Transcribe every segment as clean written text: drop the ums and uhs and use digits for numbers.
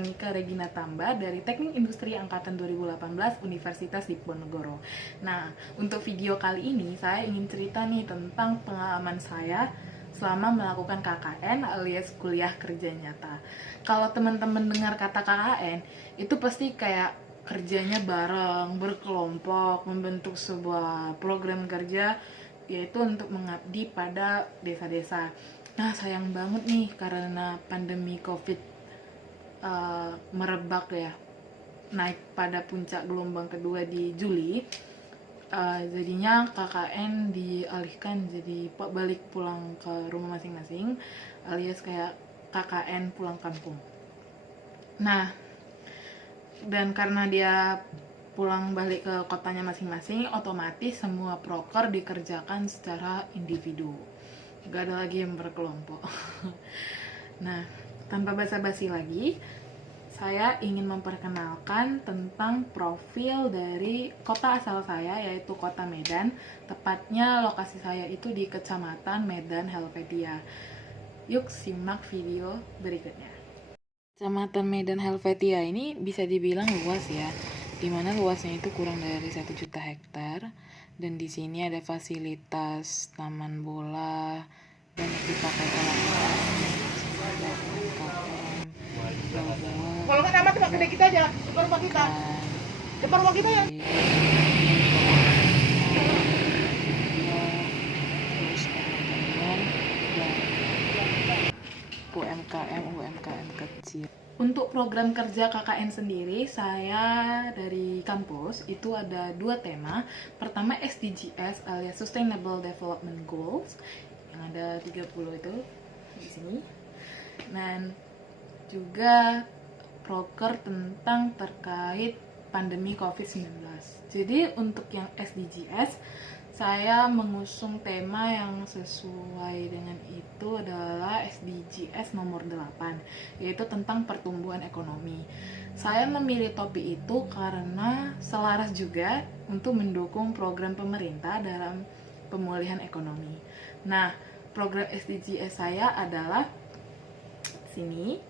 Monica Regina Tamba dari Teknik Industri Angkatan 2018 Universitas Diponegoro. Nah, untuk video kali ini saya ingin cerita nih tentang pengalaman saya selama melakukan KKN alias kuliah kerja nyata. Kalau teman-teman dengar kata KKN, itu pasti kayak kerjanya bareng, berkelompok, membentuk sebuah program kerja yaitu untuk mengabdi pada desa-desa. Nah, sayang banget nih karena pandemi COVID merebak ya, naik pada puncak gelombang kedua di Juli. Jadinya KKN dialihkan jadi balik pulang ke rumah masing-masing alias kayak KKN pulang kampung. Nah, dan karena dia pulang balik ke kotanya masing-masing, otomatis semua proker dikerjakan secara individu, gak ada lagi yang berkelompok. Nah, tanpa basa-basi lagi, saya ingin memperkenalkan tentang profil dari kota asal saya, yaitu kota Medan. Tepatnya lokasi saya itu di Kecamatan Medan Helvetia. Yuk simak video berikutnya. Kecamatan Medan Helvetia ini bisa dibilang luas ya, dimana luasnya itu kurang dari 1 juta hektar, dan di sini ada fasilitas taman bola, banyak dipakai orang-orang, Kalau nggak nama tempat gede kita aja, depan rumah kita. Depan rumah kita ya. UMKM kecil. Untuk program kerja KKN sendiri, saya dari kampus itu ada 2 tema. Pertama SDGs alias Sustainable Development Goals, yang ada 30 itu di sini. Dan juga proker tentang terkait pandemi COVID-19. Jadi untuk yang SDGs, saya mengusung tema yang sesuai dengan itu adalah SDGs nomor 8, yaitu tentang pertumbuhan ekonomi. Saya memilih topik itu karena selaras juga untuk mendukung program pemerintah dalam pemulihan ekonomi. Nah, program SDGs saya adalah sini,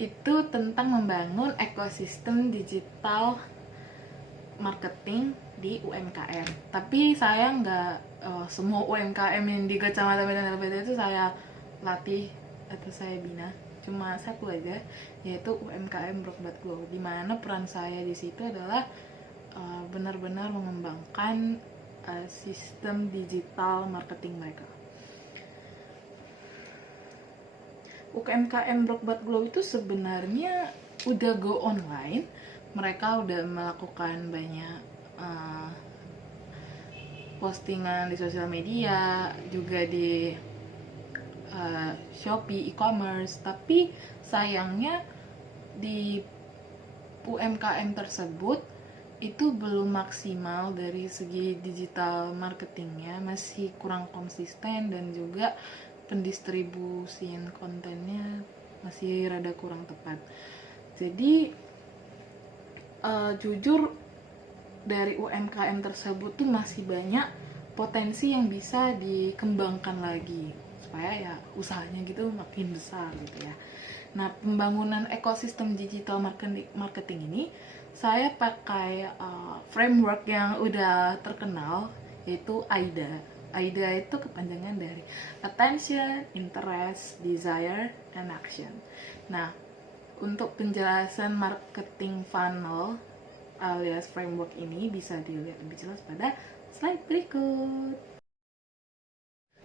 itu tentang membangun ekosistem digital marketing di UMKM. Tapi saya nggak semua UMKM yang di Kecamatan Medan Helvetia itu saya latih atau saya bina. Cuma satu aja, yaitu UMKM Brokeback Glow, di mana peran saya di situ adalah benar-benar mengembangkan sistem digital marketing mereka. UMKM Brokeback Glow itu sebenarnya udah go online. Mereka udah melakukan banyak postingan di sosial media, juga di Shopee, e-commerce. Tapi sayangnya di UMKM tersebut itu belum maksimal dari segi digital marketingnya, masih kurang konsisten, dan juga pendistribusian kontennya masih rada kurang tepat. Jadi jujur dari UMKM tersebut tuh masih banyak potensi yang bisa dikembangkan lagi supaya ya usahanya gitu makin besar gitu ya. Nah, pembangunan ekosistem digital marketing ini saya pakai framework yang udah terkenal, yaitu AIDA. AIDA itu kepanjangan dari Attention, Interest, Desire, and Action. Nah, untuk penjelasan marketing funnel alias framework ini bisa dilihat lebih jelas pada slide berikut.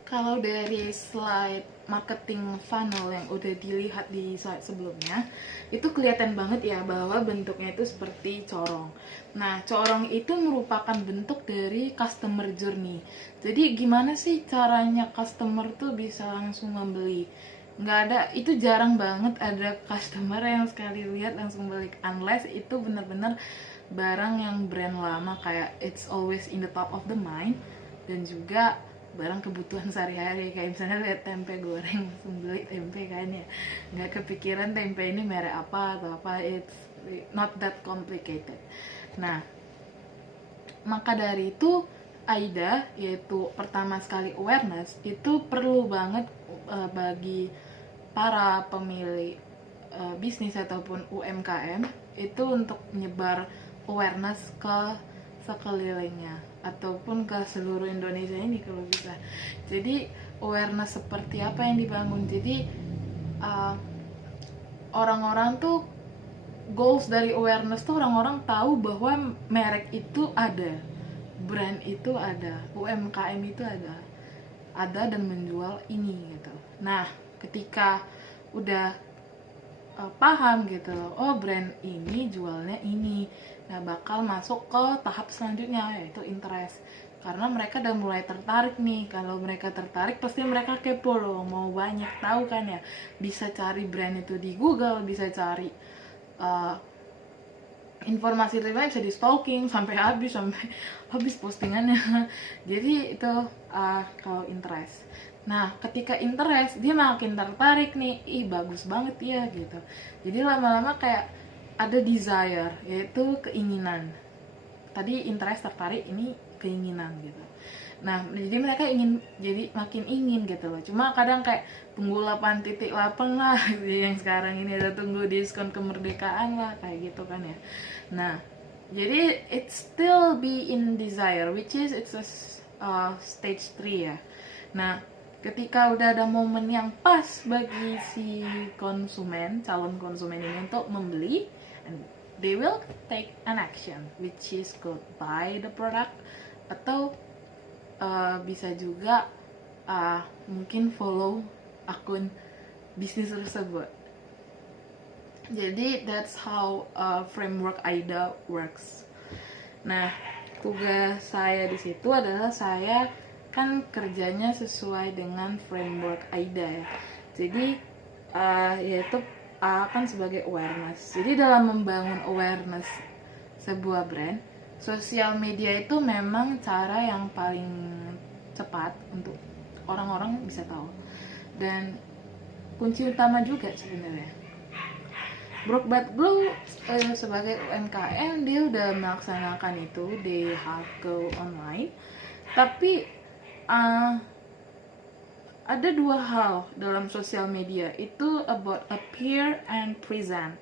Kalau dari slide marketing funnel yang udah dilihat di slide sebelumnya, itu kelihatan banget ya bahwa bentuknya itu seperti corong. Nah, corong itu merupakan bentuk dari customer journey. Jadi gimana sih caranya customer tuh bisa langsung membeli? Nggak ada, itu jarang banget ada customer yang sekali lihat langsung beli, unless itu benar-benar barang yang brand lama kayak it's always in the top of the mind, dan juga barang kebutuhan sehari-hari kayak misalnya lihat tempe goreng langsung beli tempe kan ya, nggak kepikiran tempe ini merek apa atau apa. It's not that complicated. Nah, maka dari itu AIDA, yaitu pertama sekali awareness, itu perlu banget bagi para pemilik bisnis ataupun UMKM itu untuk nyebar awareness ke sekelilingnya ataupun ke seluruh Indonesia ini kalau bisa. Jadi awareness seperti apa yang dibangun. Jadi orang-orang tuh goals dari awareness tuh orang-orang tahu bahwa merek itu ada, brand itu ada, UMKM itu ada dan menjual ini gitu. Nah, ketika udah paham gitu loh, oh brand ini jualnya ini, nah bakal masuk ke tahap selanjutnya yaitu interest. Karena mereka udah mulai tertarik nih. Kalau mereka tertarik pasti mereka kepo loh, mau banyak tahu kan ya. Bisa cari brand itu di Google, bisa cari informasi lainnya, bisa di stalking sampai habis postingannya. Jadi itu kalau interest. Nah, ketika interest dia makin tertarik nih, ih bagus banget ya gitu. Jadi lama-lama kayak ada desire, yaitu keinginan. Tadi interest, tertarik, ini keinginan gitu. Nah, jadi mereka makin ingin gitu loh. Cuma kadang kayak tunggu 8.8 lah yang sekarang ini, ada tunggu diskon kemerdekaan lah kayak gitu kan ya. Nah, jadi it still be in desire, which is it's a stage 3 ya. Nah, ketika udah ada momen yang pas bagi si konsumen, calon konsumen ini untuk membeli, and they will take an action, which is go buy the product, atau bisa juga mungkin follow akun bisnis tersebut. Jadi that's how framework AIDA works. Nah, tugas saya di situ adalah saya kan kerjanya sesuai dengan framework AIDA ya. Jadi yaitu kan sebagai awareness. Jadi dalam membangun awareness sebuah brand, sosial media itu memang cara yang paling cepat untuk orang-orang bisa tahu. Dan kunci utama juga sebenarnya. Broke But Glow sebagai UMKM dia udah melaksanakan itu, they have go online. Tapi ada dua hal dalam sosial media itu about appear and present.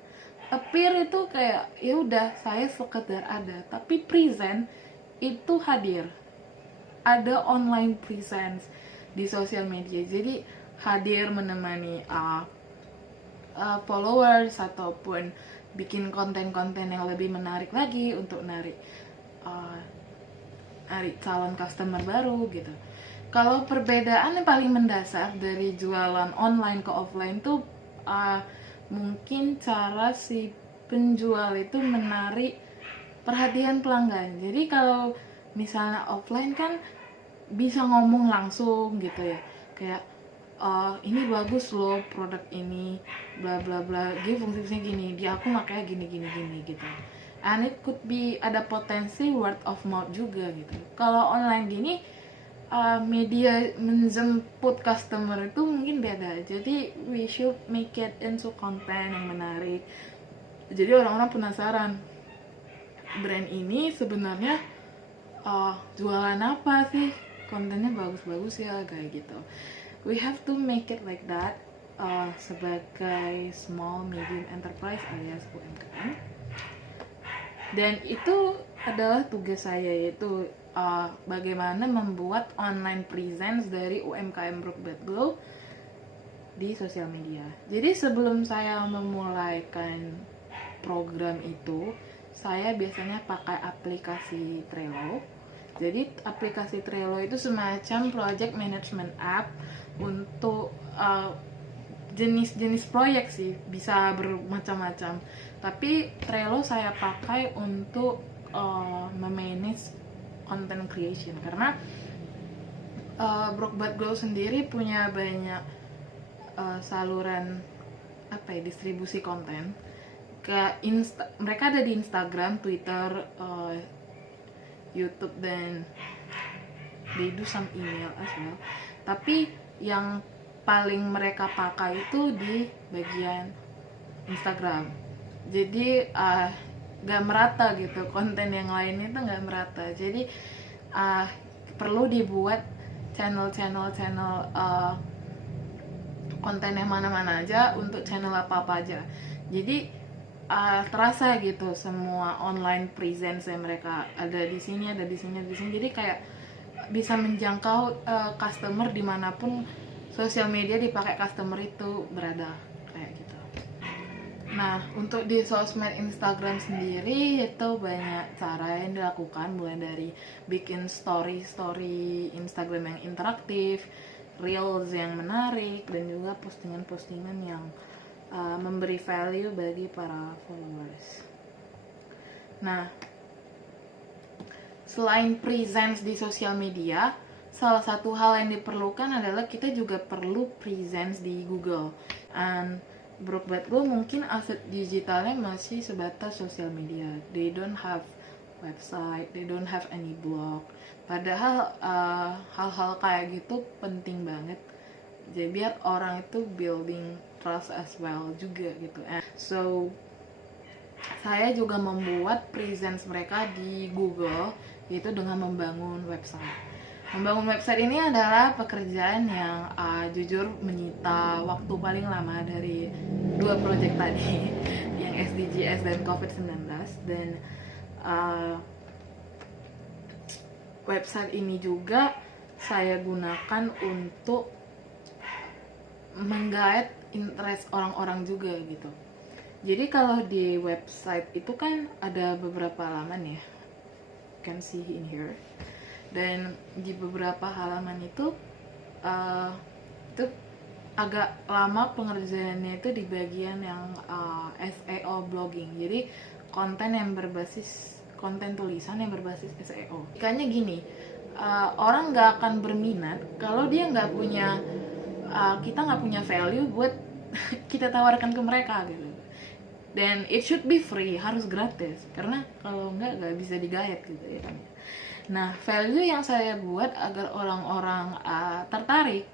Appear itu kayak ya udah saya sekedar ada, tapi present itu hadir. Ada online presence di sosial media. Jadi hadir menemani followers ataupun bikin konten-konten yang lebih menarik lagi untuk narik calon customer baru gitu. Kalau perbedaan yang paling mendasar dari jualan online ke offline tuh mungkin cara si penjual itu menarik perhatian pelanggan. Jadi kalau misalnya offline kan bisa ngomong langsung gitu ya, kayak ini bagus loh produk ini, bla bla bla, dia fungsinya gini, dia aku makanya gini gitu. And it could be ada potensi word of mouth juga gitu. Kalau online gini media menjemput customer itu mungkin beda. Jadi we should make it into content yang menarik. Jadi orang-orang penasaran brand ini sebenarnya jualan apa sih, kontennya bagus-bagus ya kayak gitu. We have to make it like that sebagai small medium enterprise alias UMKM. Dan itu adalah tugas saya, yaitu bagaimana membuat online presence dari UMKM Broke But Glow di sosial media. Jadi sebelum saya memulaikan program itu, saya biasanya pakai aplikasi Trello. Jadi aplikasi Trello itu semacam project management app untuk jenis-jenis proyek sih, bisa bermacam-macam. Tapi Trello saya pakai untuk memanage content creation, karena Broke But Glow sendiri punya banyak saluran distribusi konten. Mereka ada di Instagram, Twitter, YouTube, dan they do some email as well. Tapi yang paling mereka pakai itu di bagian Instagram. Jadi gak merata gitu, konten yang lain itu gak merata. Jadi perlu dibuat channel konten yang mana-mana aja untuk channel apa-apa aja. Jadi terasa gitu semua online presence yang mereka ada di sini, ada di sini, ada di sini. Jadi kayak bisa menjangkau customer dimanapun sosial media dipakai customer itu berada, kayak gitu. Nah, untuk di sosmed Instagram sendiri itu banyak cara yang dilakukan, mulai dari bikin story Instagram yang interaktif, reels yang menarik, dan juga postingan-postingan yang memberi value bagi para followers. Nah, selain presence di sosial media, salah satu hal yang diperlukan adalah kita juga perlu presence di Google. And menurut gue mungkin aset digitalnya masih sebatas sosial media. They don't have website, they don't have any blog. Padahal hal-hal kayak gitu penting banget. Jadi biar orang itu building trust as well juga gitu. So saya juga membuat presence mereka di Google, yaitu dengan membangun website. Membangun website ini adalah pekerjaan yang jujur menyita waktu paling lama dari dua proyek tadi, yang SDGs dan COVID-19. Dan website ini juga saya gunakan untuk menggait interest orang-orang juga gitu. Jadi kalau di website itu kan ada beberapa halaman ya, you can see in here. Dan di beberapa halaman itu agak lama pengerjaannya itu di bagian yang SEO blogging. Jadi konten yang berbasis konten tulisan yang berbasis SEO. Makanya gini, orang nggak akan berminat kalau dia nggak punya kita nggak punya value buat kita tawarkan ke mereka gitu. Dan it should be free, harus gratis, karena kalau nggak bisa digayat gitu ya kan. Nah, value yang saya buat agar orang-orang tertarik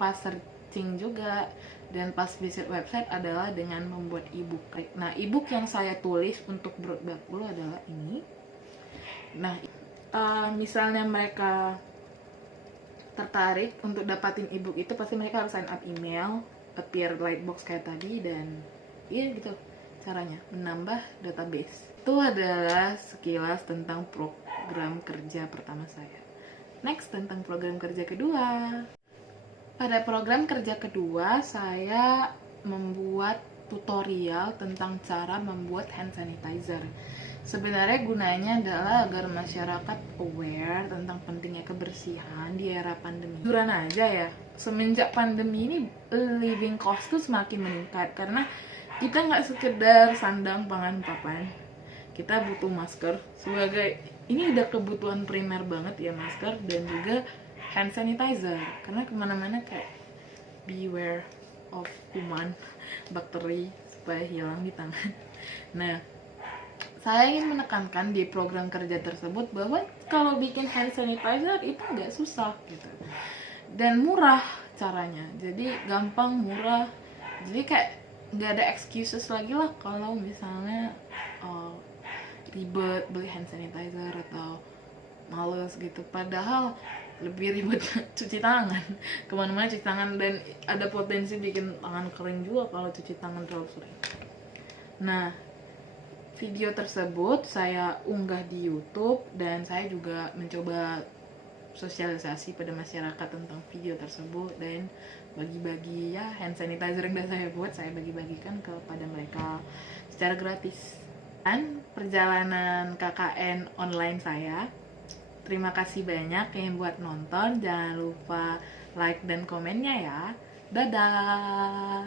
pas searching juga dan pas visit website adalah dengan membuat ebook. Nah, ebook yang saya tulis untuk Broad Bakul adalah ini. Nah, misalnya mereka tertarik untuk dapatin ebook itu, pasti mereka harus sign up email, appear lightbox kayak tadi, dan iya gitu caranya menambah database. Itu adalah sekilas tentang program kerja pertama saya. Next, tentang program kerja kedua. Pada program kerja kedua, saya membuat tutorial tentang cara membuat hand sanitizer. Sebenarnya gunanya adalah agar masyarakat aware tentang pentingnya kebersihan di era pandemi. Juran aja ya, semenjak pandemi ini living cost tuh semakin meningkat karena kita nggak sekedar sandang pangan papan, kita butuh masker sebagai ini udah kebutuhan primer banget ya, masker dan juga hand sanitizer, karena kemana-mana kayak beware of kuman, bakteri supaya hilang di tangan. Nah, saya ingin menekankan di program kerja tersebut bahwa kalau bikin hand sanitizer itu nggak susah gitu, dan murah caranya, jadi gampang, murah, jadi kayak nggak ada excuses lagi lah kalau misalnya ribet beli hand sanitizer atau males gitu. Padahal lebih ribet cuci tangan, kemana-mana cuci tangan, dan ada potensi bikin tangan kering juga kalau cuci tangan terlalu sering. Nah, video tersebut saya unggah di YouTube dan saya juga mencoba sosialisasi pada masyarakat tentang video tersebut dan bagi-bagi ya hand sanitizer yang udah saya buat, saya bagi-bagikan kepada mereka secara gratis. Dan perjalanan KKN online saya, terima kasih banyak yang buat nonton, jangan lupa like dan komennya ya. Dadah.